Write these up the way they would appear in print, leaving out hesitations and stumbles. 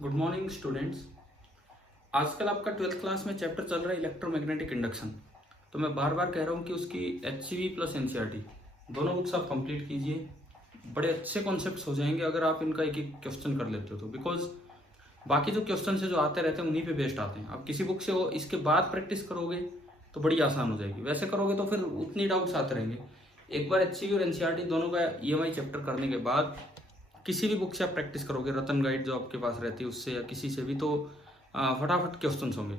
Good morning students. आजकल आपका 12th class में चैप्टर चल रहा है इलेक्ट्रोमैग्नेटिक इंडक्शन। तो मैं बार बार कह रहा हूँ कि उसकी HCV प्लस NCERT दोनों बुक्स आप कंप्लीट कीजिए। बड़े अच्छे कॉन्सेप्ट्स हो जाएंगे अगर आप इनका एक एक क्वेश्चन कर लेते हो तो, बिकॉज बाकी जो क्वेश्चन है जो आते रहते हैं उन्हीं पे बेस्ड आते हैं। आप किसी बुक से वो इसके बाद प्रैक्टिस करोगे तो बड़ी आसान हो जाएगी, वैसे करोगे तो फिर उतनी डाउट्स आते रहेंगे। एक बार HCV और NCERT दोनों का EMI चैप्टर करने के बाद किसी भी बुक से आप प्रैक्टिस करोगे, रतन गाइड जो आपके पास रहती है उससे या किसी से भी, तो फटाफट क्वेश्चंस होंगे।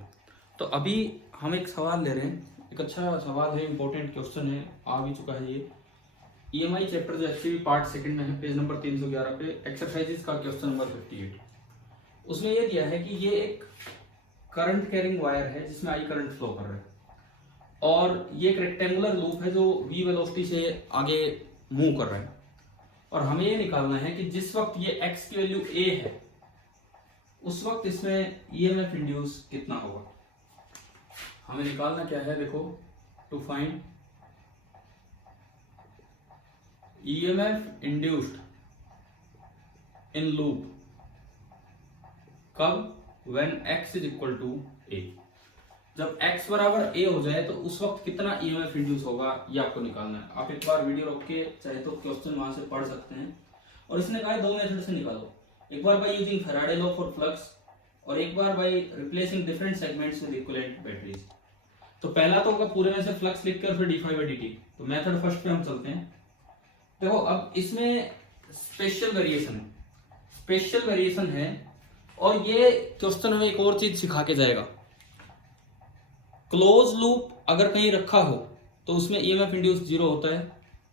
तो अभी हम एक सवाल ले रहे हैं, एक अच्छा सवाल है, इंपॉर्टेंट क्वेश्चन है, आ भी चुका है ये। EMI चैप्टर जो HCV पार्ट सेकंड में है, पेज नंबर 311 पे, एक्सरसाइजेस का क्वेश्चन नंबर 58। उसमें ये दिया है कि ये एक करंट कैरिंग वायर है जिसमें आई करंट फ्लो कर रहा है और ये एक रेक्टेंगुलर लूप है जो v वेलोसिटी से आगे मूव कर रहा है। और हमें ये निकालना है कि जिस वक्त ये x की वैल्यू a है उस वक्त इसमें EMF इंड्यूस कितना होगा। हमें निकालना क्या है, देखो, to find EMF induced in loop कब, when x is equal to a। जब x बराबर a हो जाए तो उस वक्त कितना EMF इंड्यूस होगा ये आपको निकालना है। आप एक बार वीडियो रोक के चाहे तो क्वेश्चन वहां से पढ़ सकते हैं। और इसने कहा है दो मेथड से निकालो, एक बार by using Faraday law for flux और एक बार by replacing different segments with equivalent batteries. तो पहला तो होगा पूरे में से फ्लक्स लिख के और फिर d∅dt। तो मेथड फर्स्ट पे हम चलते हैं। देखो अब इसमें स्पेशल वेरिएशन है और ये क्वेश्चन हमें एक और चीज सिखा के जाएगा। क्लोज लूप अगर कहीं रखा हो तो उसमें EMF इंड्यूस 0 होता है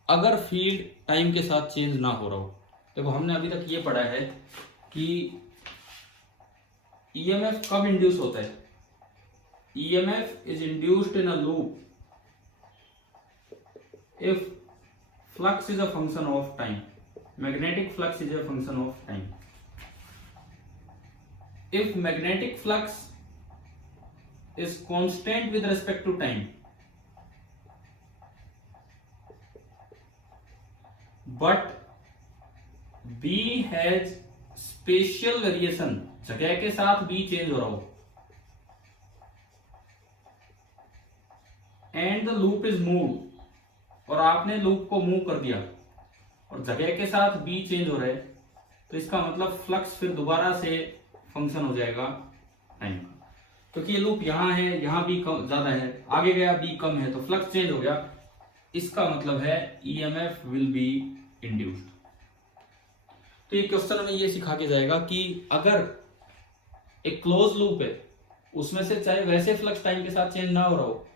अगर फील्ड टाइम के साथ चेंज ना हो रहा हो। देखो हमने अभी तक ये पढ़ा है कि EMF कब इंड्यूस होता है। EMF is induced in a loop if flux is a function of time. Magnetic flux is a function of time. If magnetic flux is constant with respect to time, but B has spatial variation, जगह के साथ B change हो रहा हो, and the loop is moved, और आपने loop को move कर दिया और जगह के साथ B चेंज हो रहा है, तो इसका मतलब फ्लक्स फिर दोबारा से फंक्शन हो जाएगा टाइम का। क्योंकि ये लूप यहाँ है, यहाँ भी कम ज्यादा है, आगे गया बी कम है, तो फ्लक्स चेंज हो गया। इसका मतलब है EMF विल बी इंड्यूस्ड। तो ये क्वेश्चन हमें ये सिखा के जाएगा कि अगर एक क्लोज लूप है उसमें से चाहे वैसे फ्लक्स टाइम के साथ चेंज ना हो रहा हो,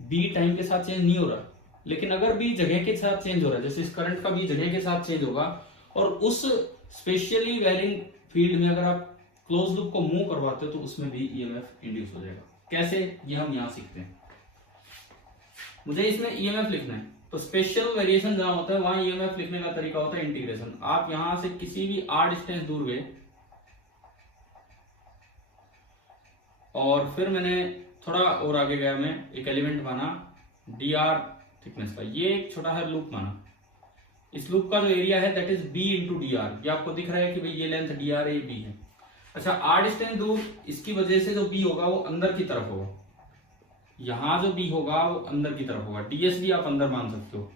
बी टाइम के साथ चेंज नहीं हो रहा, लेकिन अगर बी जगह के साथ चेंज हो रहा है, जैसे इस करंट का बी जगह के साथ चेंज होगा और उस स्पेशली वेरिंग फील्ड में अगर आप क्लोज लूप को मूव करवाते हो तो उसमें भी EMF इंड्यूस हो जाएगा। कैसे, ये हम यहां सीखते हैं। मुझे इसमें EMF लिखना है तो स्पेशल वेरिएशन जहां होता है वहां EMF लिखने का तरीका होता है इंटीग्रेशन। आप यहां से किसी भी r डिस्टेंस दूर गए और फिर मैंने थोड़ा और आगे गया, मैं एक एलिमेंट माना dr थिकनेस का, ये एक छोटा सा लूप माना। इस लूप का जो एरिया है that is b into dr। ये आपको दिख रहा है कि भाई ये लेंथ dr है, ये b है। अच्छा, r डिस्टेंस दूर, इसकी वजह से जो b होगा वो अंदर की तरफ होगा, यहां जो b होगा वो अंदर की तरफ होगा, ds भी आप अंदर मान सकते हो।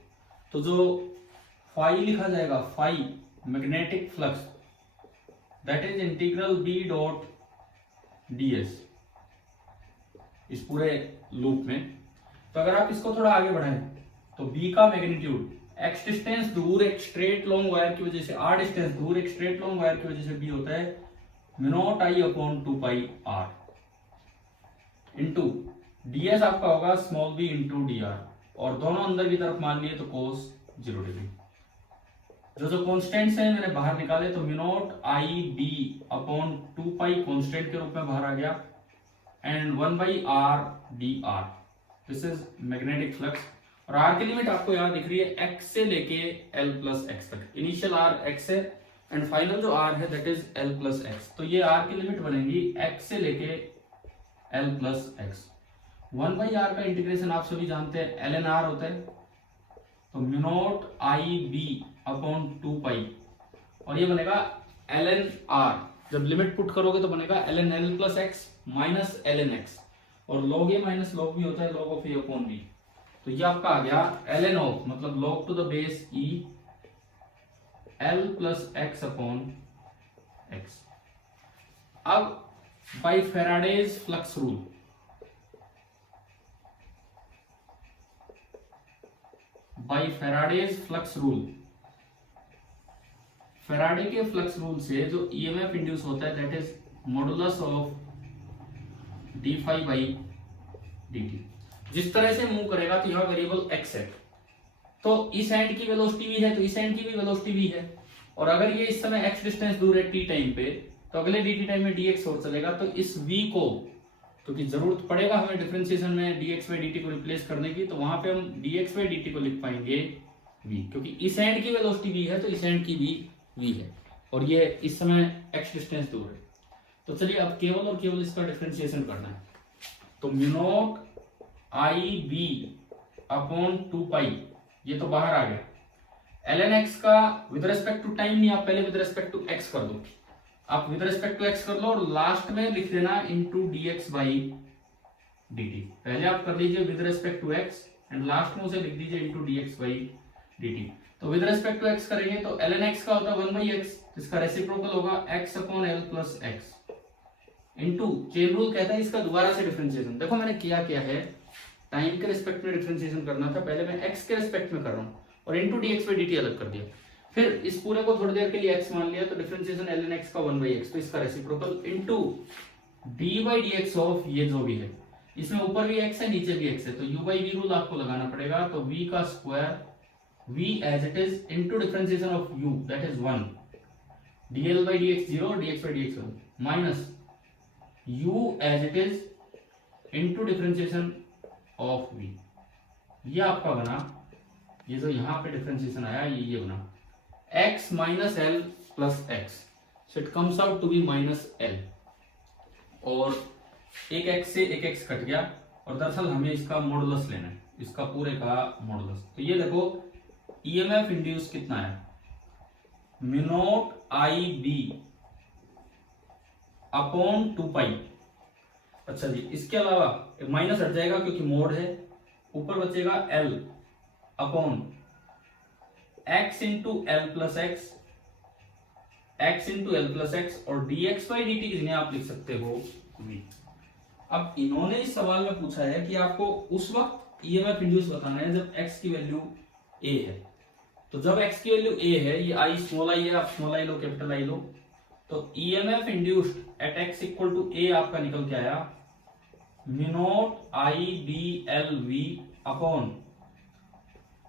तो जो फाई लिखा जाएगा, phi magnetic flux, that is integral b dot ds इस पूरे लूप में। तो अगर आप इसको थोड़ा आगे बढ़ाएं तो b का मैग्नीट्यूड x डिस्टेंस दूर एक स्ट्रेट लॉन्ग वायर की वजह से, r डिस्टेंस दूर एक स्ट्रेट लॉन्ग वायर की वजह से b होता है mu I upon 2 r into ds आपका होगा स्मॉल b इंटू dr, और दोनों अंदर की तरफ मान लिए तो cos 0 डिग्री। जो कॉन्स्टेंट्स हैं मैंने बाहर निकाले, तो mu I b upon 2 constant के रूप में बाहर आ गया and 1/r dr। This is magnetic flux. और r की लिमिट आपको यहां दिख रही है x से लेके l प्लस x तक। इनिशियल r x है एंड फाइनल जो r है that is l plus x। तो ये r की लिमिट बनेगी x से लेके l प्लस x। 1/r का इंटीग्रेशन आप सभी जानते हैं ln r होता है, तो म्यू I b अपॉन 2 और ये बनेगा ln r जब लिमिट पुट करोगे तो बनेगा ln l plus X minus ln x, और log a minus log b होता है log of a upon b। तो ये आपका आ गया ln ऑफ मतलब log to the base e l plus X upon X. अब by Faraday's flux rule, by Faraday's flux rule, Faraday के फ्लक्स रूल से जो ईएमएफ इंड्यूस होता है that is modulus of D phi by D T. जिस तरह से move करेगा तो यहाँ वेरिएबल एक्स है, तो इस एंड की वेलोसिटी भी है तो इस एंड की भी वेलोसिटी भी है, और अगर ये इस समय x डिस्टेंस दूर है t टाइम पे तो अगले dt टाइम में dx और चलेगा। तो इस v को, क्योंकि जरूरत पड़ेगा हमें डिफरेंशिएशन में dx बाई dt को रिप्लेस करने की, तो वहां पे हम dx बाई dt को लिख पाएंगे v, क्योंकि इस एंड की वेलोसिटी v है तो इस एंड की भी v है, और ये इस समय x डिस्टेंस दूर है। तो चलिए अब केवल और केवल इसका डिफरेंशिएशन करना है। तो mu naught I B upon 2 पाई, ये तो बाहर आ गया। ln x का विद रिस्पेक्ट टू टाइम नहीं, आप पहले विद रिस्पेक्ट टू x कर दो, आप विद रिस्पेक्ट टू x कर लो और लास्ट में लिख देना इनटू dx बाई dt। पहले आप कर लीजिए with respect to x and last में उसे लिख दीजिए इनटू dx बाई dt। तो विद रिस्पेक्ट टू x करेंगे तो ln x का होता है 1 बाई x, इसका रेसिप्रोकल होगा x upon l plus x into chain rule कहता है इसका दोबारा से डिफरेंशिएशन। देखो मैंने किया क्या है, टाइम के रिस्पेक्ट में डिफरेंशिएशन करना था, पहले मैं x के रिस्पेक्ट में कर रहा हूँ और इनटू dx बाई dt अलग कर दिया, फिर इस पूरे को थोड़ी देर के लिए x मान लिया तो डिफरेंशिएशन ln x का 1 बाई x, तो इसका reciprocal into d by dx of ये जो भी है, इसमें ऊपर भी x है नीचे भी x है, तो u बाई v रूल आपको लगाना पड़ेगा। तो v का square v as it is into differentiation of u that is 1, dl by dx 0 dx by dx 1 minus u as it is into differentiation of v। ये आपका बना, ये जो यहाँ पे डिफरेंशिएशन आया ये बना x minus L plus X, so it comes out to be minus L, और एक x से एक x कट गया, और दरअसल हमें इसका मॉडुलस लेना है, इसका पूरे का मॉडुलस। तो ये देखो ईएमएफ इंड्यूस कितना है, mu naught I B upon 2 पाई। अच्छा जी, इसके अलावा माइनस हट जाएगा क्योंकि मोड है, ऊपर बचेगा l upon x into L plus x, x into L plus x, और dx बाई dt जिन्हें आप लिख सकते हो v। अब इन्होंने इस सवाल में पूछा है कि आपको उस वक्त ईएमएफ इंड्यूस बताना है जब x की वैल्यू a है। तो जब x की वैल्यू a है, ये i स्मॉल i है, आप स्मॉल i लो कैपिटल i लो, तो EMF induced at x equal to a आपका निकल के आया mu naught I B L V upon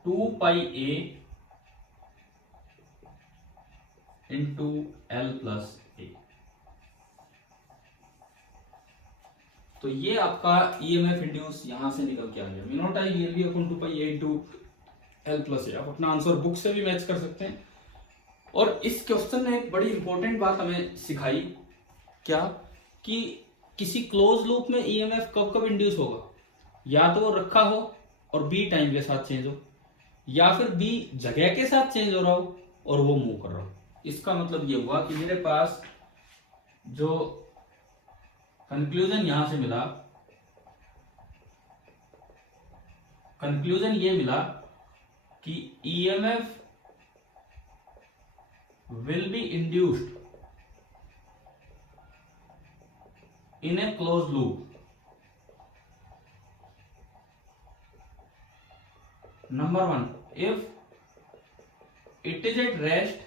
2 pi a into L plus A. तो ये आपका ईएमएफ इंड्यूस यहां से निकल के आ गया mu naught I B L V upon 2 pi a into L plus A. आप अपना आंसर बुक से भी मैच कर सकते हैं। और इस क्वेश्चन ने एक बड़ी इंपॉर्टेंट बात हमें सिखाई, क्या कि किसी क्लोज लूप में ईएमएफ कब कब इंड्यूस होगा, या तो वो रखा हो और बी टाइम के साथ चेंज हो, या फिर बी जगह के साथ चेंज हो रहा हो और वो मूव कर रहा हो। इसका मतलब ये हुआ कि मेरे पास जो कंक्लूजन यहां से मिला, कंक्लूजन ये मिला कि EMF will be induced in a closed loop. Number 1, if it is at rest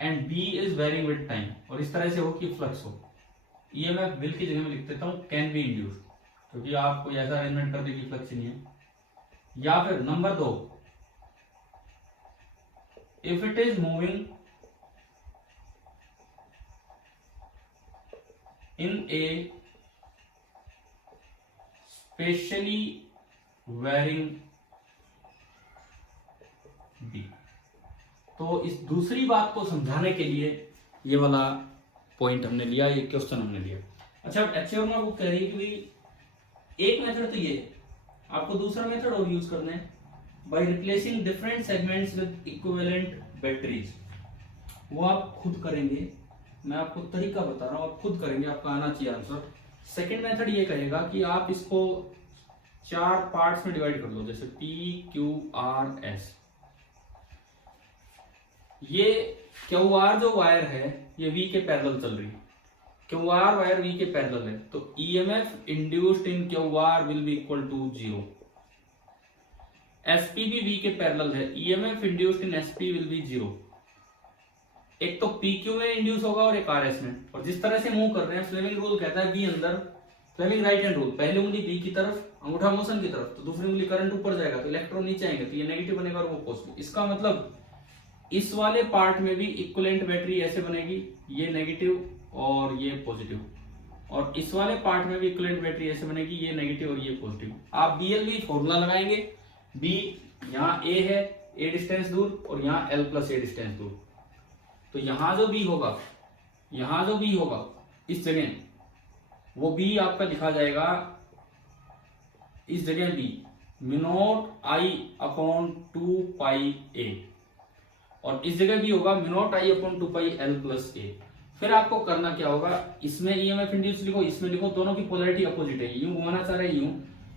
and B is varying with time, और इस तरह से हो कि फ्लक्स हो, EMF will की जगह में लिख देता हूं can be induced, क्योंकि आप कोई ऐसा अरेंजमेंट कर दे कि फ्लक्स नहीं है। या फिर number 2, if it is moving in a spatially varying B। तो इस दूसरी बात को समझाने के लिए ये वाला पॉइंट हमने लिया, ये क्वेश्चन हमने लिया। अच्छा, एचसीएफ बुक कह रही है कि भाई एक मेथड तो ये है, आपको दूसरा मेथड और यूज करना है bye replacing different segments with equivalent batteries. वो आप खुद करेंगे, मैं आपको तरीका बता रहा हूँ, आप खुद करेंगे, आपका आना चाहिए आंसर। सेकंड मेथड ये कहेगा कि आप इसको 4 पार्ट्स में डिवाइड कर लो, जैसे PQRS। ये QR जो वायर है ये V के पैरेलल चल रही है, QR वायर V के पैरेलल है, तो EMF induced in QR will be equal to 0। SP भी V के पैरेलल है, EMF induced in SP will be 0। एक तो PQ में इंड्यूस होगा और एक RS में। और जिस तरह से मूव कर रहे हैं, फ्लेमिंग रूल कहता है B अंदर, फ्लेमिंग राइट हैंड रूल, पहली उंगली B की तरफ, अंगूठा मोशन की तरफ, तो दूसरी उंगली करंट ऊपर जाएगा तो इलेक्ट्रॉन नीचे आएंगे, तो ये नेगेटिव बनेगा और वो पॉजिटिव। इसका मतलब इस वाले पार्ट में भी इक्विवेलेंट बैटरी ऐसे बनेगी, ये नेगेटिव और ये पॉजिटिव, और इस वाले पार्ट में भी इक्विवेलेंट बैटरी ऐसे बनेगी, ये नेगेटिव और ये पॉजिटिव। आप BLV फॉर्मूला लगाएंगे, B यहाँ A है, A डिस्टेंस दूर, और यहाँ L प्लस A डिस्टेंस दूर, तो यहां जो B होगा, यहां जो B होगा इस जगह, वो B आपका लिखा जाएगा इस जगह B μ0 I upon 2 pi A, और इस जगह भी होगा μ0 I upon 2 pi L plus A। फिर आपको करना क्या होगा, इसमें EMF इंड्यूस लिखो, इसमें लिखो, दोनों की पोलैरिटी अपोजिट है, यूं घुमाना चाह रहे हैं यूं,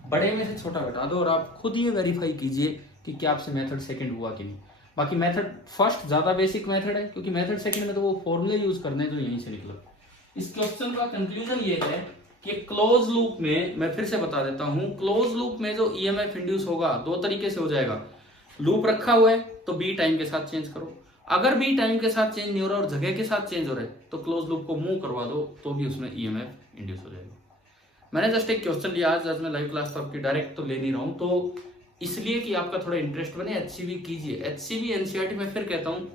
बड़े में से छोटा घटा दो और आप खुद ये वेरीफाई कीजिए कि क्या आपसे मेथड सेकंड हुआ कि नहीं। बाकी मेथड फर्स्ट ज्यादा बेसिक मेथड है, क्योंकि मेथड सेकंड में तो वो फॉर्मूले यूज करने हैं जो यहीं से निकला। इस क्वेश्चन का कंक्लूजन ये है कि क्लोज लूप में, मैं फिर से बता देता हूं, क्लोज लूप में जो EMF इंड्यूस होगा दो तरीके से हो जाएगा। लूप रखा हुआ है तो B टाइम के साथ चेंज करो, अगर B टाइम के साथ चेंज नहीं हो रहा और जगह के साथ चेंज हो रहा है तो क्लोज लूप को मूव करवा दो, तो भी उसमें EMF इंड्यूस हो जाएगा। मैंने जस्ट एक क्वेश्चन लिया आज मैं लाइव क्लास तो आपकी डायरेक्ट तो ले नहीं रहा हूँ, तो इसलिए कि आपका थोड़ा इंटरेस्ट बने। HCV कीजिए, HCV NCERT में फिर कहता हूँ,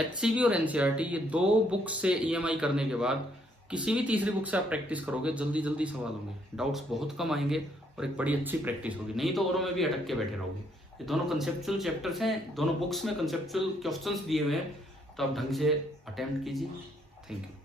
HCV और NCERT ये दो बुक से EMI करने के बाद किसी भी तीसरी बुक से आप प्रैक्टिस करोगे, जल्दी जल्दी सवाल होंगे, डाउट्स बहुत कम आएंगे और एक बड़ी अच्छी प्रैक्टिस होगी, नहीं तो औरों में भी अटक के बैठे रहोगे। ये दोनों कंसेप्चुअल चैप्टर्स हैं, दोनों बुक्स में कंसेप्चुअल क्वेश्चंस दिए हुए हैं, तो आप ढंग से अटेम्प्ट कीजिए। Thank you.